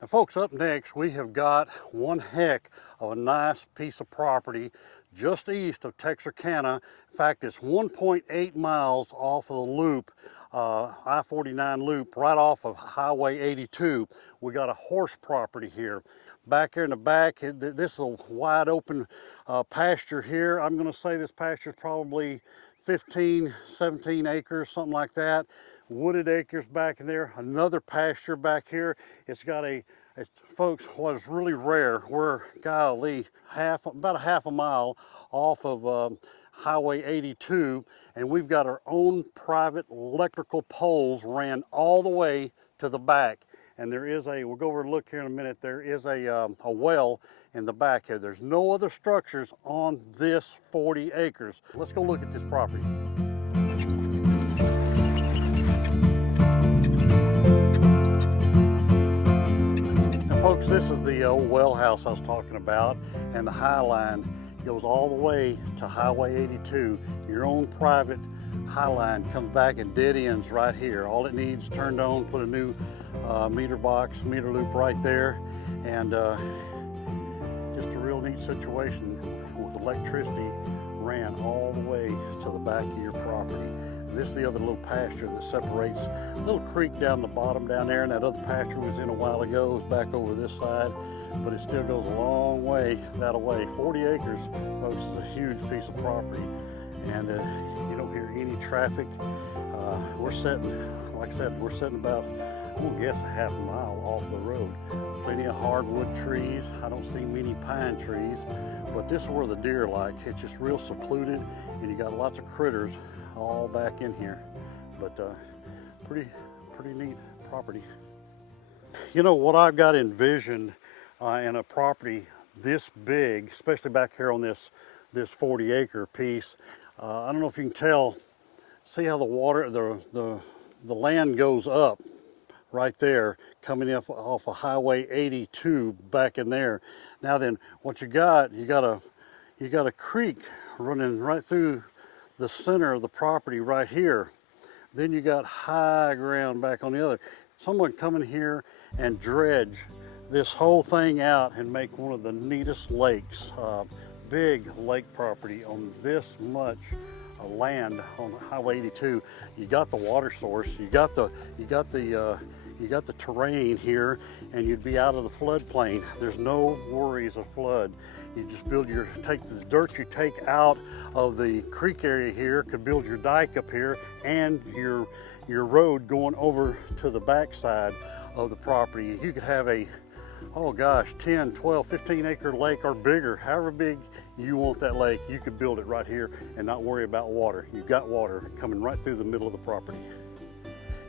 Now folks, up next we have got one heck of a nice piece of property just east of Texarkana. In fact, it's 1.8 miles off of the loop, I-49 loop, right off of Highway 82. We got a horse property here. Back here in the back, this is a wide open pasture here. I'm going to say this pasture is probably 15, 17 acres, something like that. Wooded acres back in there. Another pasture back here. It's got folks, what is really rare, we're, golly, about a half a mile off of Highway 82, and we've got our own private electrical poles ran all the way to the back. And there is we'll go over and look here in a minute, there is a well in the back here. There's no other structures on this 40 acres. Let's go look at this property. Folks, this is the old well house I was talking about, and the High Line goes all the way to Highway 82. Your own private High Line comes back and dead ends right here. All it needs turned on, put a new meter loop right there, and just a real neat situation with electricity ran all the way to the back of your property. This is the other little pasture that separates a little creek down the bottom down there, and that other pasture was in a while ago. It's back over this side, but it still goes a long way that way. 40 acres, folks, is a huge piece of property, and you don't hear any traffic. We're sitting, like I said, we're sitting about, I'm gonna guess, a half a mile off the road. Plenty of hardwood trees. I don't see many pine trees, but this is where the deer like. It's just real secluded, and you got lots of critters all back in here, but pretty neat property. You know what I've got envisioned in a property this big, especially back here on this 40 acre piece. I don't know if you can tell, see how the water, the land goes up right there, coming up off of Highway 82 back in there. Now then, what you got a creek running right through the center of the property right here. Then you got high ground back on the other. Someone come in here and dredge this whole thing out and make one of the neatest lakes. Big lake property on this much land on Highway 82. You got the water source, you got the terrain here, and you'd be out of the floodplain. There's no worries of flood. You just take the dirt you take out of the creek area here, could build your dike up here, and your road going over to the backside of the property. You could have a, oh gosh, 10, 12, 15 acre lake or bigger, however big you want that lake. You could build it right here and not worry about water. You've got water coming right through the middle of the property.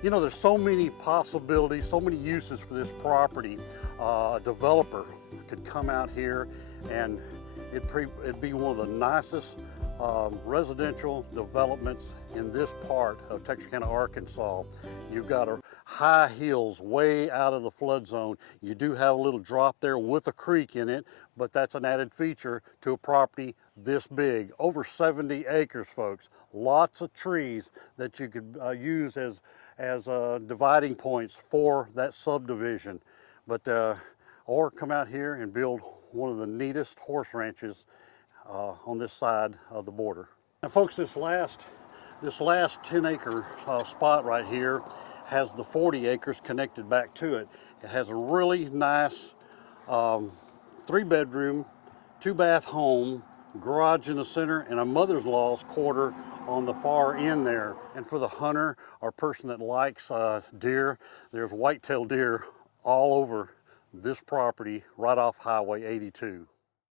You know, there's so many possibilities, so many uses for this property. A developer could come out here and it'd be one of the nicest residential developments in this part of Texarkana, Arkansas. You've got high hills way out of the flood zone. You do have a little drop there with a creek in it, but that's an added feature to a property this big. Over 70 acres, folks. Lots of trees that you could use as dividing points for that subdivision. But or come out here and build one of the neatest horse ranches on this side of the border. Now folks, this last 10 acre spot right here has the 40 acres connected back to it. It has a really nice 3-bedroom, 2-bath home, garage in the center, and a mother-in-law's quarter on the far end there. And for the hunter or person that likes deer, there's white-tailed deer all over this property right off Highway 82.